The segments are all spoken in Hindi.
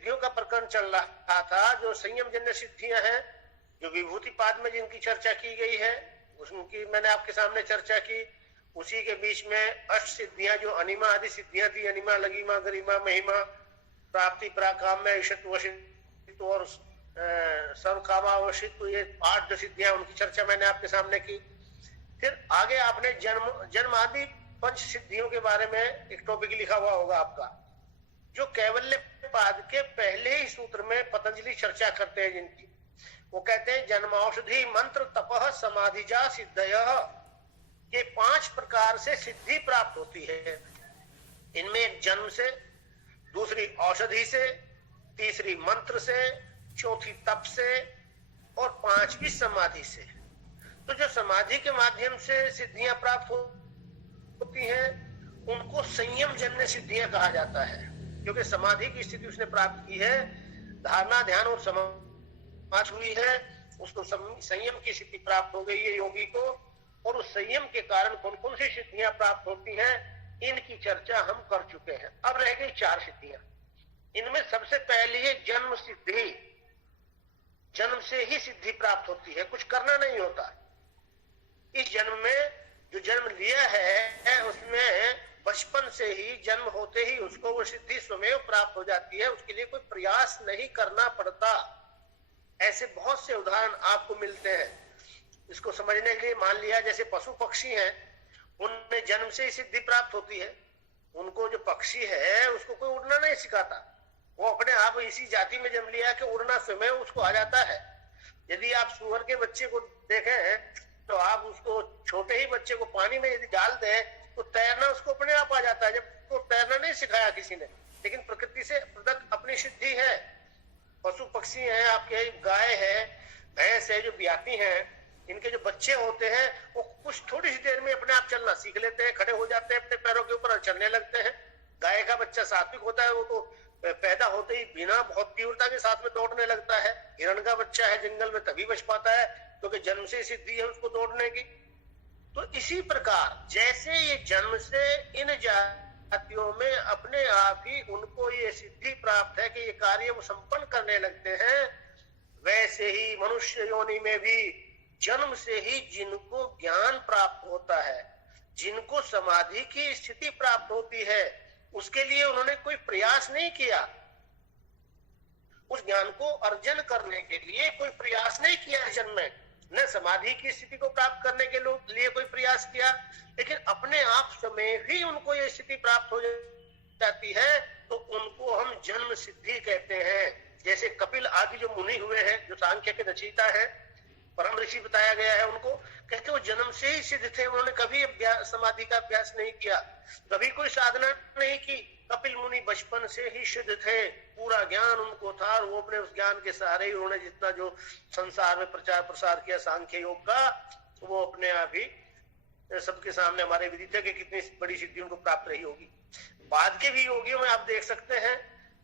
सिद्धियों का प्रकरण चल रहा था, जो संयम जन्य सिद्धियां हैं, जो विभूति पाद में जिनकी चर्चा की गई है उनकी मैंने आपके सामने चर्चा की। उसी के बीच में अष्ट सिद्धियां जो अनिमा आदि सिद्धियां थी, अनिमा, लगिमा, गरिमा, महिमा, प्राप्ति, पराकाम्य, ईशत्व, वशित्व और सर्वकामावशित्व, ये 8 जो सिद्धियां उनकी चर्चा मैंने आपके सामने की। फिर आगे आपने जन्म आदि पंच सिद्धियों के बारे में एक टॉपिक लिखा हुआ होगा आपका, जो कैवल्य पाद के पहले ही सूत्र में पतंजलि चर्चा करते हैं जिनकी। वो कहते हैं जन्मौषधि मंत्र तपः समाधिजा सिद्धयः के 5 प्रकार से सिद्धि प्राप्त होती है। इनमें एक जन्म से, दूसरी औषधि से, तीसरी मंत्र से, चौथी तप से और 5वीं समाधि से। तो जो समाधि के माध्यम से सिद्धियां प्राप्त होती हैं उनको संयम जन्य सिद्धियां कहा जाता है, क्योंकि समाधि की स्थिति उसने प्राप्त की है, धारणा, ध्यान और समाधि हुई है, उसको संयम की स्थिति प्राप्त हो गई है योगी को। और उस संयम के कारण कौन कौन सी सिद्धियां प्राप्त होती हैं इनकी चर्चा हम कर चुके हैं। अब रह गई 4 सिद्धियां। इनमें सबसे पहली है जन्म सिद्धि। जन्म से ही सिद्धि प्राप्त होती है, कुछ करना नहीं होता। इस जन्म में जो जन्म लिया है उसमें बचपन से ही, जन्म होते ही उसको वो सिद्धि स्वयं प्राप्त हो जाती है, उसके लिए कोई प्रयास नहीं करना पड़ता। ऐसे बहुत से उदाहरण आपको मिलते हैं। इसको समझने के लिए मान लिया जैसे पशु पक्षी हैं, उनमें जन्म से ही सिद्धि प्राप्त होती है। उनको जो पक्षी है उसको कोई उड़ना नहीं सिखाता, वो अपने आप इसी जाति में जन्म लिया कि उड़ना स्वयं उसको आ जाता है। यदि आप सुअर के बच्चे को देखें तो आप उसको, छोटे ही बच्चे को पानी में यदि डाल दें तो तैरना उसको अपने आप आ जाता है, जब तो तैरना नहीं सिखाया किसी ने। लेकिन प्रकृति से प्रदत्त अपनी सिद्धि है। पशु पक्षी हैं आपके, गाय है, भैंस है, जो ब्याती हैं, इनके जो बच्चे होते हैं वो कुछ थोड़ी सी देर में अपने आप चलना सीख लेते हैं, खड़े हो जाते हैं अपने पैरों के ऊपर और चलने लगते हैं। गाय का बच्चा सात्विक होता है, वो तो पैदा होते ही बिना बहुत तीव्रता के साथ में दौड़ने लगता है। हिरण का बच्चा है जंगल में तभी बच पाता है क्योंकि जन्म से सिद्धि है उसको दौड़ने की। तो इसी प्रकार जैसे ये जन्म से इन जातियों में अपने आप ही उनको ये सिद्धि प्राप्त है कि ये कार्य वो संपन्न करने लगते हैं, वैसे ही मनुष्य योनि में भी जन्म से ही जिनको ज्ञान प्राप्त होता है, जिनको समाधि की स्थिति प्राप्त होती है, उसके लिए उन्होंने कोई प्रयास नहीं किया। उस ज्ञान को अर्जन करने के लिए कोई प्रयास नहीं किया जन्म में, न समाधि की स्थिति को प्राप्त करने के लिए कोई प्रयास किया, लेकिन अपने आप समय ही उनको ये स्थिति प्राप्त हो जाती है, तो उनको हम जन्म सिद्धि कहते हैं। जैसे कपिल आदि जो मुनि हुए हैं, जो सांख्य के रचयिता है, परम ऋषि बताया गया है उनको, कहते वो जन्म से ही सिद्ध थे, उन्होंने कभी समाधि का अभ्यास नहीं किया, कभी कोई साधना नहीं की। कपिल मुनि बचपन से ही सिद्ध थे, पूरा ज्ञान उनको था और वो अपने उस ज्ञान के सहारे ही उन्होंने जितना जो संसार में प्रचार प्रसार किया सांख्य योग का, वो अपने आप ही सबके सामने हमारे विदित है कि कितनी बड़ी सिद्धि उनको प्राप्त रही होगी। बाद के भी योगियों में आप देख सकते हैं,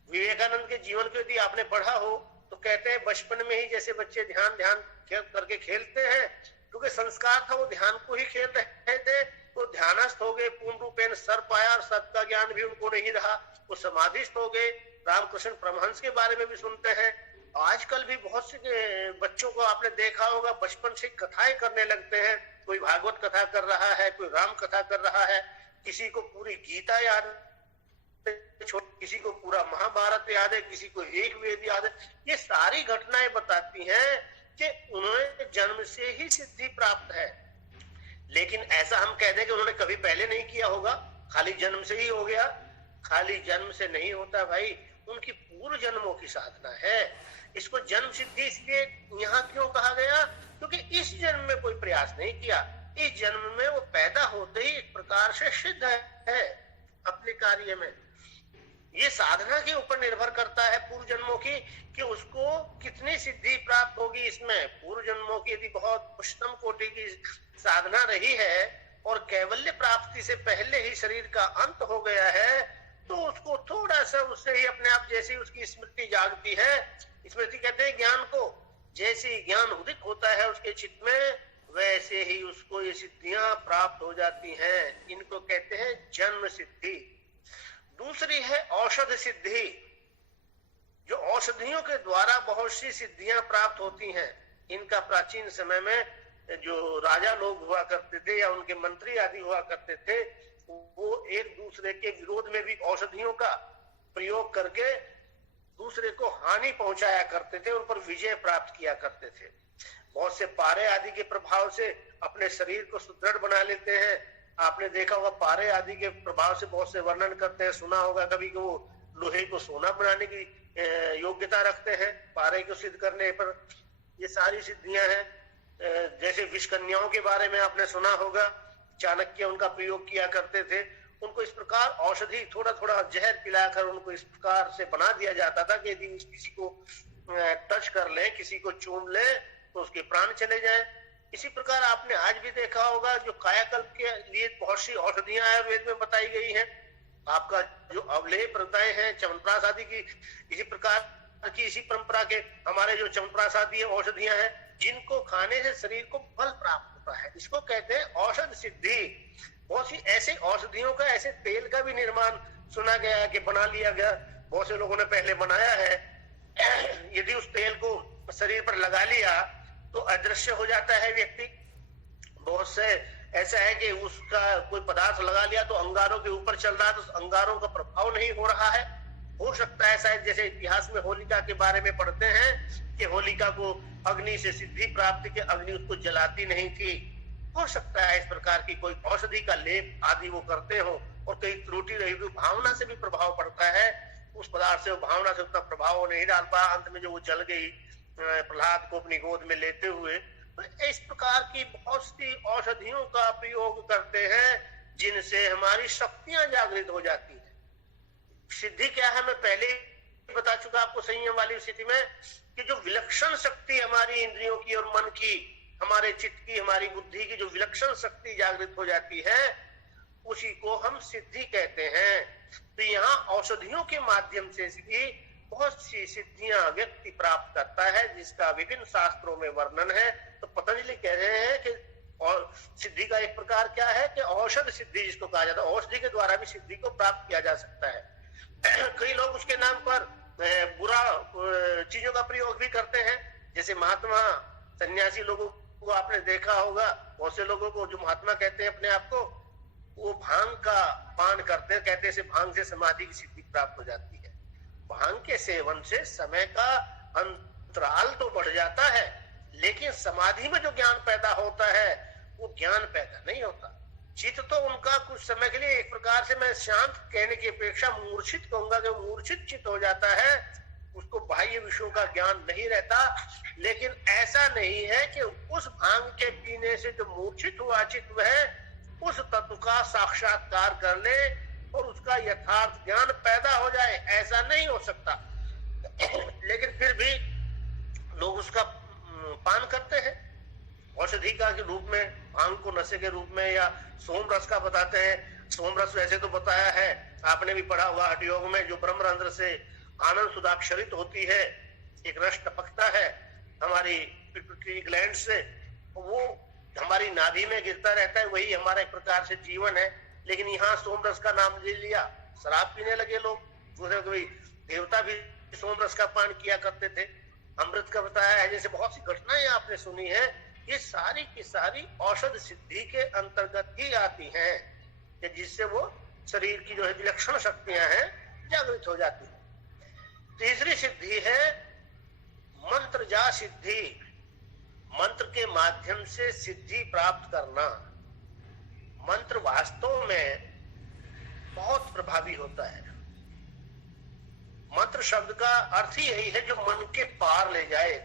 विवेकानंद के जीवन को यदि आपने पढ़ा हो तो कहते हैं बचपन में ही जैसे बच्चे ध्यान करके खेलते हैं, क्योंकि संस्कार था वो ध्यान को ही खेल रहे थे, तो ध्यानस्थ हो गए, पूर्ण रूपेण सर पाया और सत का ज्ञान भी उनको नहीं रहा, वो समाधिस्थ हो गए। रामकृष्ण परमहंस के बारे में भी सुनते हैं। आजकल भी बहुत से बच्चों को आपने देखा होगा बचपन से कथाएं करने लगते हैं, कोई भागवत कथा कर रहा है, कोई राम कथा कर रहा है, किसी को पूरी गीता याद, किसी को पूरा महाभारत याद है, किसी को एक वेद याद है। ये सारी घटनाएं बताती हैं कि उन्होंने जन्म से ही सिद्धि प्राप्त है। लेकिन ऐसा हम कह दें कि उन्होंने कभी पहले नहीं किया होगा, खाली जन्म से ही हो गया, खाली जन्म से नहीं होता भाई, उनकी पूर्व जन्मों की साधना है। इसको जन्म सिद्धि इसलिए यहाँ क्यों कहा गया, क्योंकि इस जन्म में कोई प्रयास नहीं किया, इस जन्म में वो पैदा होते ही एक प्रकार से सिद्ध है अपने कार्य में। ये साधना के ऊपर निर्भर करता है पूर्व जन्मों की, कि उसको कितनी सिद्धि प्राप्त होगी। इसमें पूर्व जन्मों की यदि बहुत उच्चतम कोटि की साधना रही है और कैवल्य प्राप्ति से पहले ही शरीर का अंत हो गया है, तो उसको थोड़ा सा उससे ही अपने आप जैसे ही उसकी स्मृति जागती है, स्मृति कहते हैं ज्ञान को, जैसे ही ज्ञान उदित होता है उसके चित्त में, वैसे ही उसको ये सिद्धियां प्राप्त हो जाती हैं। इनको कहते हैं जन्म सिद्धि। दूसरी है औषध सिद्धि। जो औषधियों के द्वारा बहुत सी सिद्धियां प्राप्त होती हैं, इनका प्राचीन समय में जो राजा लोग हुआ करते थे या उनके मंत्री आदि हुआ करते थे, वो एक दूसरे के विरोध में भी औषधियों का प्रयोग करके दूसरे को हानि पहुंचाया करते थे, उन पर विजय प्राप्त किया करते थे। बहुत से पारे आदि के प्रभाव से अपने शरीर को सुदृढ़ बना लेते हैं। आपने देखा होगा पारे आदि के प्रभाव से बहुत से वर्णन करते हैं, सुना होगा कभी कि वो लोहे को सोना बनाने की योग्यता रखते हैं पारे को सिद्ध करने पर। ये सारी सिद्धियां हैं। जैसे विषकन्याओं के बारे में आपने सुना होगा, चाणक्य उनका प्रयोग किया करते थे। उनको इस प्रकार औषधि थोड़ा थोड़ा जहर पिलाकर उनको इस प्रकार से बना दिया जाता था कि यदि किसी को टच कर ले, किसी को चूम ले तो उसके प्राण चले जाए। इसी प्रकार आपने आज भी देखा होगा जो कायाकल्प के लिए बहुत सी औषधियां आयुर्वेद में बताई गई हैं। आपका जो अवलेह प्रदाय है च्यवनप्राश आदि की, इसी प्रकार की इसी परंपरा के हमारे जो च्यवनप्राश आदि औषधियां हैं, जिनको खाने से शरीर को बल प्राप्त होता है। इसको कहते हैं औषध सिद्धि। बहुत सी ऐसे औषधियों का, ऐसे तेल का भी निर्माण सुना गया है कि बना लिया गया, बहुत से लोगों ने पहले बनाया है। यदि उस तेल को शरीर पर लगा लिया तो अदृश्य हो जाता है व्यक्ति। बहुत से ऐसा है कि उसका कोई पदार्थ लगा लिया तो अंगारों के ऊपर चल रहा है, तो अंगारों का प्रभाव नहीं हो रहा है। हो सकता है शायद जैसे इतिहास में होलिका के बारे में पढ़ते हैं कि होलिका को अग्नि से सिद्धि प्राप्त की, अग्नि उसको जलाती नहीं थी। हो सकता है इस प्रकार की कोई औषधि का लेप आदि वो करते हो, और कई त्रुटि रही हुई भावना से भी प्रभाव पड़ता है। उस पदार्थ से भावना से उतना प्रभाव नहीं डाल पा, अंत में जो वो जल गई प्रहलाद को अपनी गोद में लेते हुए। तो इस प्रकार की बहुत सी औषधियों का प्रयोग करते हैं जिनसे हमारी शक्तियां जागृत हो जाती है। सिद्धि क्या है मैं पहले ही बता चुका आपको संयम वाली स्थिति में, कि जो विलक्षण शक्ति हमारी इंद्रियों की और मन की, हमारे चित्त की, हमारी बुद्धि की जो विलक्षण शक्ति जागृत हो जाती है, उसी को हम सिद्धि कहते हैं। तो यहाँ औषधियों के माध्यम से भी बहुत सी सिद्धियां व्यक्ति प्राप्त करता है, जिसका विभिन्न शास्त्रों में वर्णन है। तो पतंजलि कह रहे हैं कि और सिद्धि का एक प्रकार क्या है कि औषध सिद्धि जिसको कहा जाता है, औषधि के द्वारा भी सिद्धि को प्राप्त किया जा सकता है। कई लोग उसके नाम पर बुरा चीजों का प्रयोग भी करते हैं। जैसे महात्मा सन्यासी लोगों को आपने देखा होगा, बहुत से लोगों को जो महात्मा कहते हैं अपने आप को, वो भांग का पान करते हैं, कहते हैं भांग से समाधि की सिद्धि प्राप्त हो जाती है। भांग के सेवन से समय का अंतराल तो बढ़ जाता है, लेकिन समाधि में जो ज्ञान पैदा होता है वो ज्ञान पैदा नहीं होता। चित्त तो उनका कुछ समय के लिए एक प्रकार से, मैं शांत कहने की अपेक्षा मूर्छित कहूंगा कि मूर्छित चित्त हो जाता है, उसको बाह्य विषयों का ज्ञान नहीं रहता। लेकिन ऐसा नहीं है कि उस भांग के पीने से जो मूर्छित हुआ चित्त है उस तत्व का साक्षात्कार कर ले और उसका यथार्थ ज्ञान पैदा हो जाए, ऐसा नहीं हो सकता। लेकिन फिर भी लोग उसका पान करते हैं औषधि का के रूप में, भांग को नशे के रूप में, या सोम रस का बताते हैं। सोम रस वैसे तो बताया है, आपने भी पढ़ा हुआ हठ योग में, जो ब्रह्मरंध्र से आनंद सुधाक्षरित होती है, एक रस टपकता है हमारी पिट्यूटरी ग्लैंड से, वो हमारी नाभि में गिरता रहता है, वही हमारा एक प्रकार से जीवन है। लेकिन यहाँ सोम रस का नाम ले लिया, शराब पीने लगे लोग। दूसरे कोई देवता भी सोम रस का पान किया करते थे, अमृत का बताया है। जैसे बहुत सी घटनाएं आपने सुनी है, ये सारी की सारी औषध सिद्धि के अंतर्गत ही आती हैं, जिससे वो शरीर की जो है विलक्षण शक्तियां हैं जागृत हो जाती है। तीसरी सिद्धि है मंत्र जा सिद्धि, मंत्र के माध्यम से सिद्धि प्राप्त करना। मंत्र वास्तव में बहुत प्रभावी होता है। मंत्र शब्द का अर्थ ही यही है जो मन के पार ले जाए।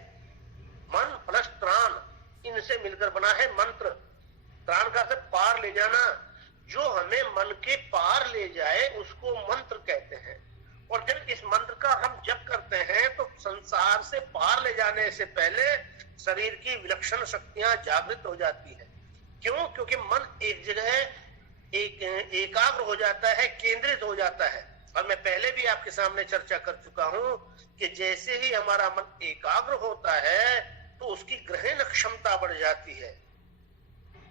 मन प्लस त्राण, इनसे मिलकर बना है मंत्र। त्राण का अर्थ पार ले जाना, जो हमें मन के पार ले जाए उसको मंत्र कहते हैं। और जब इस मंत्र का हम जप करते हैं तो संसार से पार ले जाने से पहले शरीर की विलक्षण शक्तियां जागृत हो जाती है। क्यों? क्योंकि मन एक जगह एकाग्र हो जाता है, केंद्रित हो जाता है। और मैं पहले भी आपके सामने चर्चा कर चुका हूं कि जैसे ही हमारा मन एकाग्र होता है तो उसकी ग्रहण क्षमता बढ़ जाती है,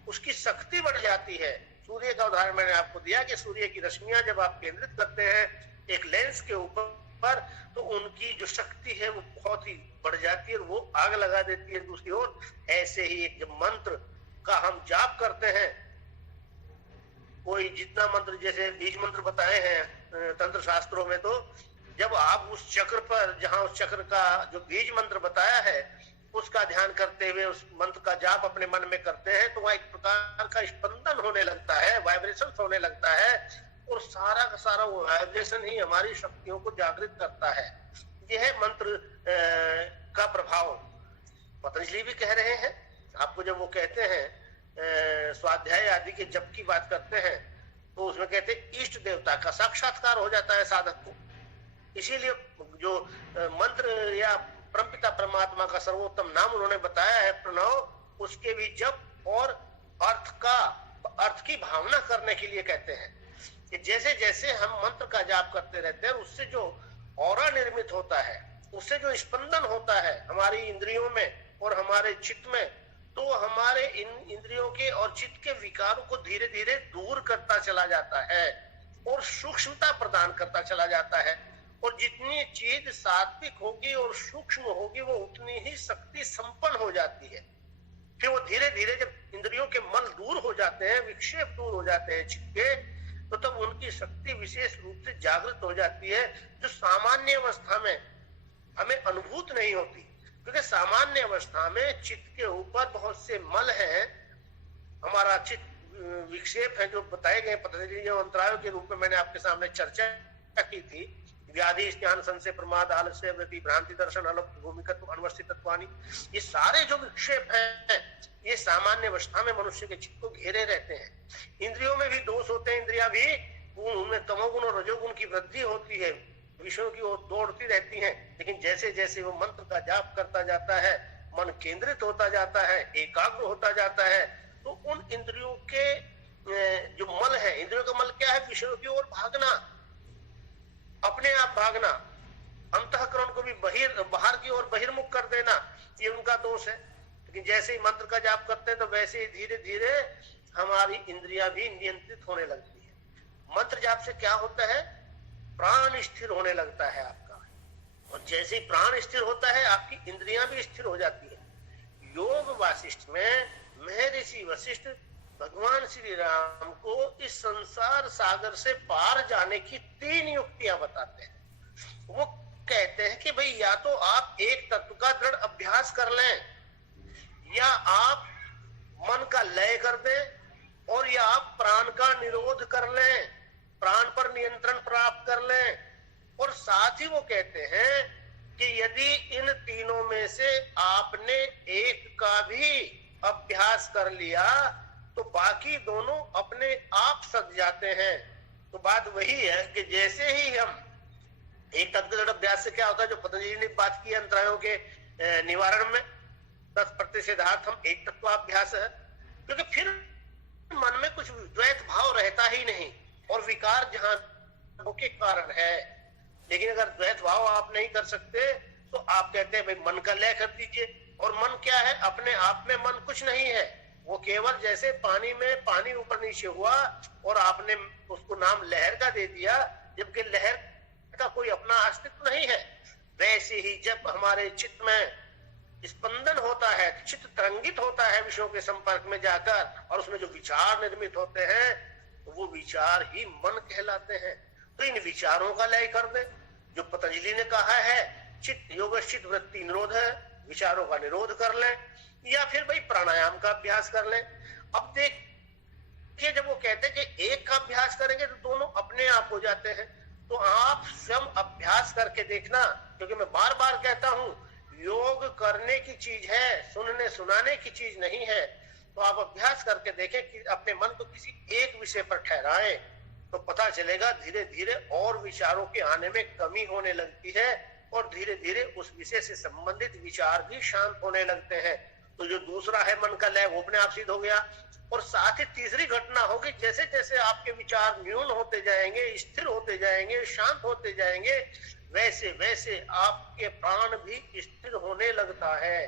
उसकी शक्ति बढ़ जाती है। सूर्य का उदाहरण मैंने आपको दिया कि सूर्य की रश्मियां जब आप केंद्रित करते हैं एक लेंस के ऊपर, पर, तो उनकी जो शक्ति है वो बहुत ही बढ़ जाती है और वो आग लगा देती है दूसरी ओर। ऐसे ही एक जब मंत्र का हम जाप करते हैं, कोई जितना मंत्र, जैसे बीज मंत्र बताए हैं तंत्र शास्त्रों में, तो जब आप उस चक्र पर, जहां उस चक्र का जो बीज मंत्र बताया है उसका ध्यान करते हुए उस मंत्र का जाप अपने मन में करते हैं, तो वह एक प्रकार का स्पंदन होने लगता है, वाइब्रेशन होने लगता है, और सारा का सारा वो वाइब्रेशन ही हमारी शक्तियों को जागृत करता है। यह है मंत्र का प्रभाव। पतंजलि भी कह रहे हैं, आपको जब वो कहते हैं स्वाध्याय आदि के जप की बात करते हैं, तो उसमें कहते हैं इष्ट देवता का साक्षात्कार हो जाता है साधक को। इसीलिए जो मंत्र या परमपिता परमात्मा का सर्वोत्तम नाम उन्होंने बताया है प्रणव, उसके भी जप और अर्थ की भावना करने के लिए कहते हैं कि जैसे जैसे हम मंत्र का जाप करते रहते हैं, उससे जो ऑरा निर्मित होता है, उससे जो स्पंदन होता है हमारी इंद्रियों में और हमारे चित्त में, तो हमारे इन इंद्रियों के और चित्त के विकारों को धीरे धीरे दूर करता चला जाता है और सूक्ष्मता प्रदान करता चला जाता है। और जितनी चीज सात्विक होगी और सूक्ष्म होगी, वो उतनी ही शक्ति संपन्न हो जाती है। फिर वो धीरे धीरे जब इंद्रियों के मल दूर हो जाते हैं, विक्षेप दूर हो जाते हैं चित्त के, तो तब उनकी शक्ति विशेष रूप से जागृत हो जाती है, जो सामान्य अवस्था में हमें अनुभूत नहीं होती। क्योंकि सामान्य अवस्था में चित्त के ऊपर बहुत से मल हैं, हमारा चित्त विक्षेप है जो बताए गए पतंजलि अंतरायों के रूप में मैंने आपके सामने चर्चा की थी। व्याधि, ज्ञान, संशय, प्रमाद, आलस्य, वृत्ति, भ्रांति, दर्शन, अल्प भूमिकत्व, अनवस्थित तत्वानि, ये सारे जो विक्षेप हैं, ये सामान्य अवस्था में मनुष्य के चित्त को घेरे रहते हैं। इंद्रियों में भी दोष होते हैं, इंद्रियां भी, उनमें तमोगुण और रजोगुण की वृद्धि होती है, विषयों की ओर दौड़ती रहती हैं। लेकिन जैसे जैसे वो मंत्र का जाप करता जाता है, मन केंद्रित होता जाता है, एकाग्र होता जाता है, तो उन इंद्रियों के जो मल है, इंद्रियों का मल क्या है? विषयों की ओर भागना, अपने आप भागना, अंतःकरण को भी बाहर की ओर बहिर्मुख कर देना, ये उनका दोष है। लेकिन जैसे ही मंत्र का जाप करते हैं, तो वैसे ही धीरे धीरे हमारी इंद्रियां भी नियंत्रित होने लगती है। मंत्र जाप से क्या होता है? प्राण स्थिर होने लगता है आपका, और जैसे ही प्राण स्थिर होता है, आपकी इंद्रियां भी स्थिर हो जाती है। योग वासिष्ठ में महर्षि वशिष्ठ भगवान श्री राम को इस संसार सागर से पार जाने की 3 युक्तियां बताते हैं। वो कहते हैं कि भाई या तो आप एक तत्व का दृढ़ अभ्यास कर लें, या आप मन का लय कर दें, और या आप प्राण का निरोध कर लें, प्राण पर नियंत्रण प्राप्त कर लें। और साथ ही वो कहते हैं कि यदि इन तीनों में से आपने एक का भी अभ्यास कर लिया, तो बाकी दोनों अपने आप सज जाते हैं। तो बात वही है कि जैसे ही हम एक तत्व अभ्यास से क्या होता है, जो पतंजलि ने बात की अंतरायों के निवारण में, 10% हम एक तत्वाभ्यास है, क्योंकि फिर मन में कुछ द्वैत भाव रहता ही नहीं, और विकार जहां के कारण है। लेकिन अगर द्वैत भाव आप नहीं कर सकते, तो आप कहते हैं भाई मन का लय कर दीजिए। और मन क्या है? अपने आप में मन कुछ नहीं है, वो केवल जैसे पानी में पानी ऊपर नीचे हुआ और आपने उसको नाम लहर का दे दिया, जबकि लहर का कोई अपना अस्तित्व नहीं है, वैसे ही जब हमारे चित्त में स्पंदन होता है, चित्त तरंगित होता है विषयों के संपर्क में जाकर, और उसमें जो विचार निर्मित होते हैं, वो विचार ही मन कहलाते हैं। तो इन विचारों का लय कर दे, जो पतंजलि ने कहा है चित्त योगश्चित वृत्ति निरोध है, विचारों का निरोध कर लें, या फिर भाई प्राणायाम का अभ्यास कर लें। अब देखिए, जब वो कहते हैं कि एक का अभ्यास करेंगे तो दोनों अपने आप हो जाते हैं, तो आप स्वयं अभ्यास करके देखना। क्योंकि मैं बार बार कहता हूं, योग करने की चीज है, सुनने सुनाने की चीज नहीं है। तो आप अभ्यास करके देखें कि अपने मन को किसी एक विषय पर ठहराएं, तो पता चलेगा धीरे धीरे और विचारों के आने में कमी होने लगती है, और धीरे धीरे उस विषय से संबंधित विचार भी शांत होने लगते हैं। तो जो दूसरा है मन का लय, वो अपने आप सिद्ध हो गया। और साथ ही तीसरी घटना होगी, जैसे जैसे आपके विचार न्यून होते जाएंगे, स्थिर होते जाएंगे, शांत होते जाएंगे, वैसे वैसे आपके प्राण भी स्थिर होने लगता है।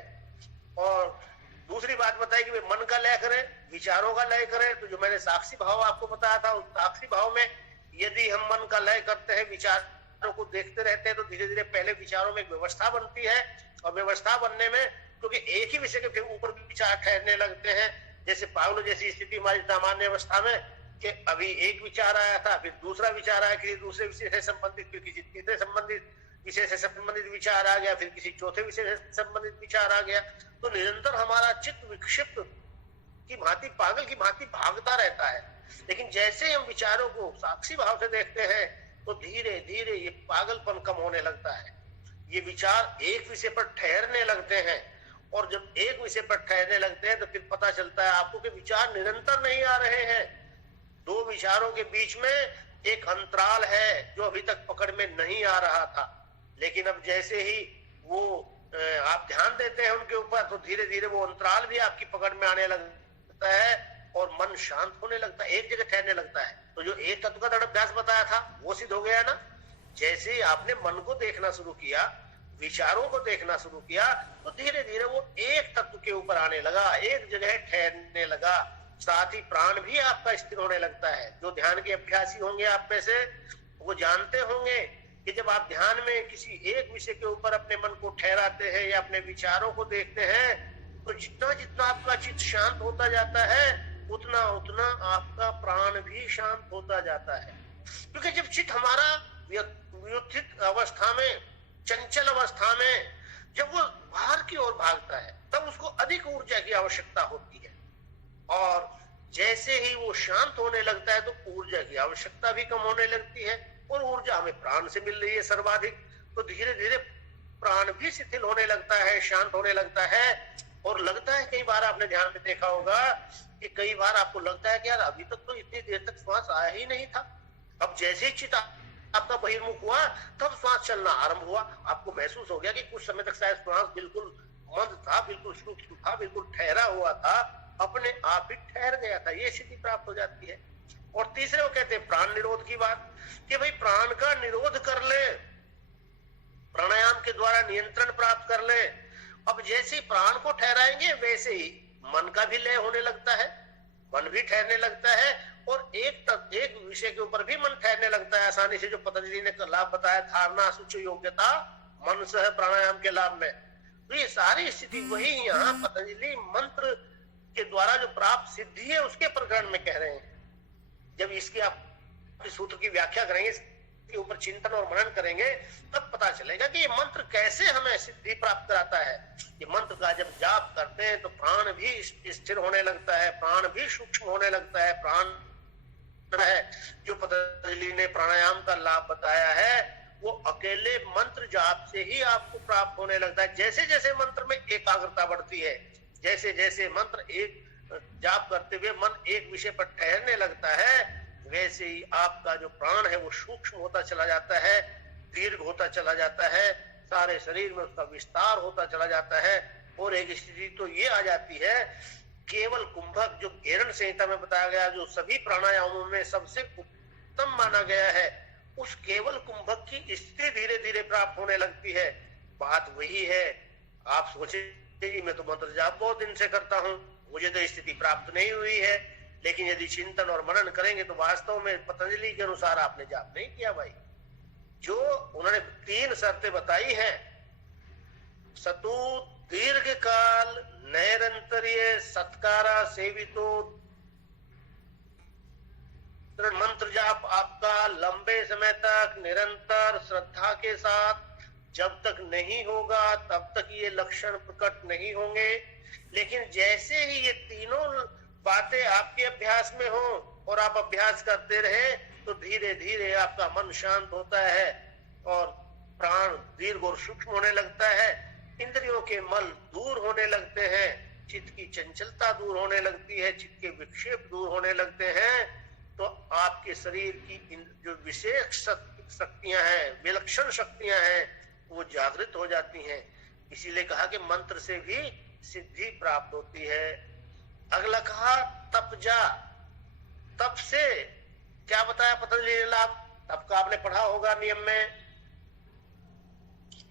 और दूसरी बात बताई कि मन का लय करें, विचारों का लय करें। तो जो मैंने साक्षी भाव आपको बताया था, उस साक्षी भाव में यदि हम मन का लय करते हैं, विचार विचारों को देखते रहते हैं तो धीरे धीरे पहले विचारों में एक व्यवस्था बनती है, और व्यवस्था बनने में क्योंकि एक ही विषय के ऊपर भी विचार ठहरने लगते हैं, जैसे पागलों जैसी स्थिति हमारी सामान्य अवस्था में कि अभी एक विचार आया था, फिर दूसरा विचार आया किसी दूसरे विषय से संबंधित, फिर किसी तीसरे संबंधित विषय से संबंधित विचार आ गया, फिर किसी चौथे विषय से संबंधित विचार आ गया। तो निरंतर हमारा चित्त विक्षिप्त की भांति, पागल की भांति भागता रहता है। लेकिन जैसे हम विचारों को साक्षी भाव से देखते हैं तो धीरे धीरे ये पागलपन कम होने लगता है। ये विचार एक विषय पर ठहरने लगते हैं, और जब एक विषय पर ठहरने लगते हैं तो फिर पता चलता है आपको कि विचार निरंतर नहीं आ रहे हैं, दो विचारों के बीच में एक अंतराल है जो अभी तक पकड़ में नहीं आ रहा था। लेकिन अब जैसे ही वो आप ध्यान देते हैं उनके ऊपर तो धीरे धीरे वो अंतराल भी आपकी पकड़ में आने लगता है और मन शांत होने लगता है, एक जगह ठहरने लगता है। तो जो एक तत्व का दृढ़ अभ्यास बताया था वो सिद्ध हो गया ना। जैसे ही आपने मन को देखना शुरू किया, विचारों को देखना शुरू किया, तो धीरे धीरे वो एक तत्व के ऊपर आने लगा, एक जगह ठहरने लगा। साथ ही प्राण भी आपका स्थिर होने लगता है। जो ध्यान के अभ्यासी होंगे आप में से वो जानते होंगे कि जब आप ध्यान में किसी एक विषय के ऊपर अपने मन को ठहराते हैं या अपने विचारों को देखते हैं तो जितना जितना आपका चित्त शांत होता जाता है उतना उतना आपका प्राण भी शांत होता जाता है। क्योंकि जब चित्त हमारा व्युत्थित अवस्था में, चंचल अवस्था में जब वो बाहर की ओर भागता है तब उसको अधिक ऊर्जा की आवश्यकता होती है, और जैसे ही वो शांत होने लगता है तो ऊर्जा की आवश्यकता भी कम होने लगती है, और ऊर्जा हमें प्राण से मिल रही है सर्वाधिक। तो धीरे धीरे प्राण भी शिथिल होने लगता है, शांत होने लगता है। और लगता है, कई बार आपने ध्यान में देखा होगा कि कई बार आपको लगता है कि यार अभी तक तो इतनी देर तक श्वास आया ही नहीं था, अब जैसे ही चित्त आपका बहिर्मुख हुआ तब श्वास चलना आरंभ हुआ। आपको महसूस हो गया कि कुछ समय तक शायद श्वास बिल्कुल मंद था, बिल्कुल सूक्ष्म था, बिल्कुल ठहरा हुआ था, अपने आप ही ठहर गया था। ये स्थिति प्राप्त हो जाती है। और तीसरे वो कहते हैं प्राण निरोध की बात, कि भाई प्राण का निरोध कर ले, प्राणायाम के द्वारा नियंत्रण प्राप्त कर ले। अब जैसे प्राण को ठहराएंगे वैसे ही मन का भी लय होने लगता है, मन भी ठहरने लगता है, और एक विषय के ऊपर भी मन ठहरने लगता है आसानी से। जो पतंजलि ने लाभ बताया धारणा, सूक्ष्म योग्यता, मन सह प्राणायाम के लाभ में, तो ये सारी स्थिति वही यहाँ पतंजलि मंत्र के द्वारा जो प्राप्त सिद्धि है उसके प्रकरण में कह रहे हैं। जब इसकी आप सूत्र की व्याख्या करेंगे, इसके ऊपर चिंतन और मनन करेंगे, तब पता चलेगा कि ये मंत्र कैसे हमें सिद्धि प्राप्त कराता है। ये मंत्र का जब जाप करते हैं तो प्राण भी स्थिर होने लगता है, प्राण भी सूक्ष्म होने लगता है। प्राण है जो पतंजलि ने प्राणायाम का लाभ बताया है वो अकेले मंत्र जाप से ही आपको प्राप्त होने लगता है। जैसे जैसे मंत्र में एकाग्रता बढ़ती है, जैसे जैसे मंत्र एक जाप करते हुए मन एक विषय पर ठहरने लगता है, वैसे ही आपका जो प्राण है वो सूक्ष्म होता चला जाता है, दीर्घ होता चला जाता है, सारे शरीर में उसका विस्तार होता चला जाता है। और एक स्थिति तो ये आ जाती है, केवल कुंभक जो घेरण संहिता में बताया गया, जो सभी प्राणायामों में सबसे उत्तम माना गया है, उस केवल कुंभक की स्थिति धीरे धीरे प्राप्त होने लगती है। बात वही है। आप सोचे मैं तो मंत्र जाप बहुत दिन से करता हूँ, मुझे तो स्थिति प्राप्त नहीं हुई है। लेकिन यदि चिंतन और मनन करेंगे तो वास्तव में पतंजलि के अनुसार आपने जाप नहीं किया भाई। जो उन्होंने 3 शर्तें बताई हैं, सतु दीर्घ काल नैरंतर्य सत्कारा सेवितो, मंत्र जाप आपका लंबे समय तक निरंतर श्रद्धा के साथ जब तक नहीं होगा तब तक ये लक्षण प्रकट नहीं होंगे। लेकिन जैसे ही ये तीनों बातें आपके अभ्यास में हो और आप अभ्यास करते रहे तो धीरे धीरे आपका मन शांत होता है और प्राण दीर्घ और सूक्ष्म होने लगता है, इंद्रियों के मल दूर होने लगते हैं, चित्त की चंचलता दूर होने लगती है, चित्त के विक्षेप दूर होने लगते हैं। तो आपके शरीर की जो विशेष शक्तियां हैं, विलक्षण शक्तियां हैं, वो जागृत हो जाती हैं। इसीलिए कहा कि मंत्र से भी सिद्धि प्राप्त होती है। अगला कहा तप जा, तप से क्या बताया पतंजलि ने लाभ? तप का आपने पढ़ा होगा नियम में,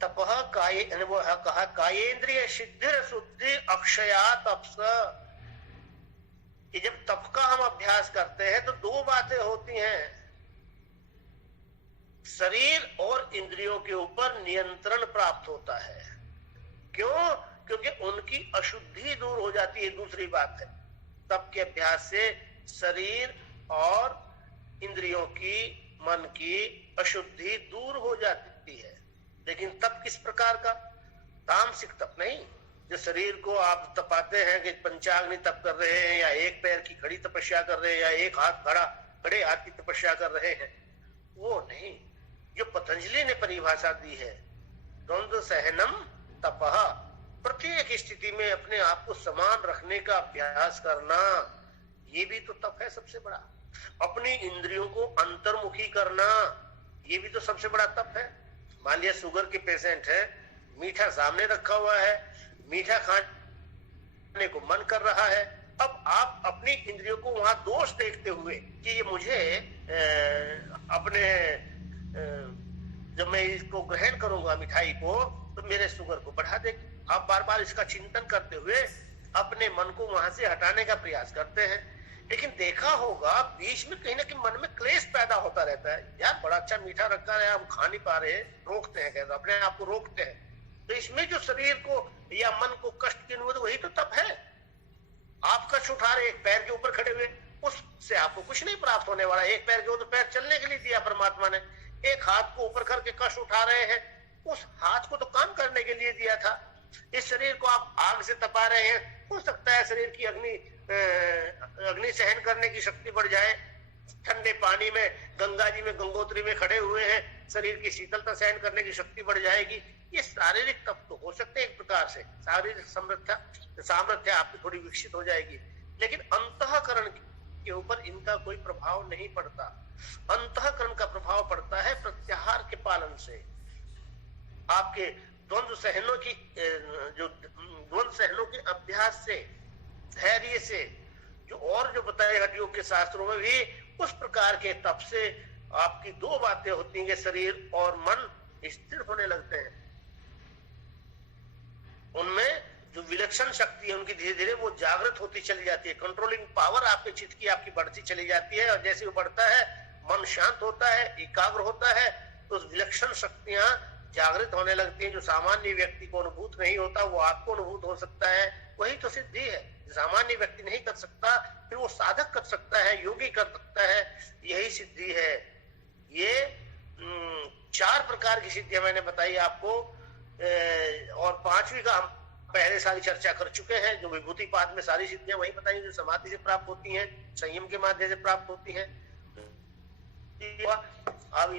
तपह काय, वो कहा कायेंद्रिय सिद्धि शुद्धि अक्षया तपस, कि जब तप का हम अभ्यास करते हैं तो 2 बातें होती हैं। शरीर और इंद्रियों के ऊपर नियंत्रण प्राप्त होता है। क्यों? क्योंकि उनकी अशुद्धि दूर हो जाती है। दूसरी बात है, तप के अभ्यास से शरीर और इंद्रियों की, मन की अशुद्धि दूर हो जाती है। लेकिन तप किस प्रकार का? तामसिक तप नहीं, जो शरीर को आप तपाते हैं कि पंचाग्नि तप कर रहे हैं, या एक पैर की खड़ी तपस्या कर रहे हैं, या एक हाथ खड़े हाथ की तपस्या कर रहे हैं, वो नहीं। जो पतंजलि ने परिभाषा दी है, द्वंद्व सहनम तपः, प्रत्येक स्थिति में अपने आप को समान रखने का अभ्यास करना, ये भी तो तप है सबसे बड़ा। अपनी इंद्रियों को अंतर्मुखी करना, ये भी तो सबसे बड़ा तप है। मान लिया शुगर के पेशेंट है, मीठा सामने रखा हुआ है, मीठा खाने को मन कर रहा है। अब आप अपनी इंद्रियों को वहां दोष देखते हुए कि ये मुझे जब मैं इसको ग्रहण करूंगा मिठाई को, तो मेरे शुगर को बढ़ा देगी। आप बार बार इसका चिंतन करते हुए अपने मन को वहां से हटाने का प्रयास करते हैं। लेकिन देखा होगा बीच में कहीं ना कहीं मन में क्लेश पैदा होता रहता है, यार बड़ा अच्छा मीठा रखा है, हम खा नहीं पा रहे, रोकते हैं, कहते अपने आप को रोकते हैं। तो इसमें जो शरीर को या मन को कष्ट की अनुभूति, वही तो तप है। आप कष्ट उठा रहे, एक पैर के ऊपर खड़े हुए, उससे आपको कुछ नहीं प्राप्त होने वाला। एक पैर के ऊपर पैर चलने के लिए दिया परमात्मा ने, एक हाथ को ऊपर करके कष्ट उठा रहे हैं, उस हाथ को तो काम करने के लिए दिया था। इस शरीर को आप आग से तपा रहे हैं, हो सकता है शरीर की अग्नि सहन करने की शक्ति बढ़ जाए। ठंडे पानी में, गंगा जी में, गंगोत्री में खड़े हुए हैं, शरीर की शीतलता सहन करने की शक्ति बढ़ जाएगी। ये शारीरिक तप तो हो सकते हैं, एक प्रकार से शारीरिक सामर्थ्य आपकी थोड़ी विकसित हो जाएगी, लेकिन अंतःकरण के ऊपर इनका कोई प्रभाव नहीं पड़ता। अंतःकरण का प्रभाव पड़ता है प्रत्याहार के पालन से, आपके द्वंद्व सहनों की, जो द्वंद्व सहनों के अभ्यास से, धैर्य से, जो बताए हड्डियों के शास्त्रों में भी उस प्रकार के तप से आपकी दो बातें होती हैं कि शरीर और मन स्थिर होने लगते हैं। उनमें जो विलक्षण शक्ति है उनकी धीरे धीरे वो जागृत होती चली जाती है। कंट्रोलिंग पावर आपके चित्त की आपकी बढ़ती चली जाती है, और जैसे वो बढ़ता है मन शांत होता है, एकाग्र होता है, तो विलक्षण शक्तियां जागृत होने लगती हैं। जो सामान्य व्यक्ति को अनुभूत नहीं होता वो आपको अनुभूत हो सकता है। वही तो सिद्धि है। सामान्य व्यक्ति नहीं कर सकता, फिर वो साधक कर सकता है, योगी कर सकता है, यही सिद्धि है। ये 4 प्रकार की सिद्धियां मैंने बताई आपको, और 5वीं का हम पहले सारी चर्चा कर चुके हैं। जो विभूति पाद में सारी सिद्धियां वही बताई जो समाधि से प्राप्त होती हैं, संयम के माध्यम से प्राप्त होती हैं। अब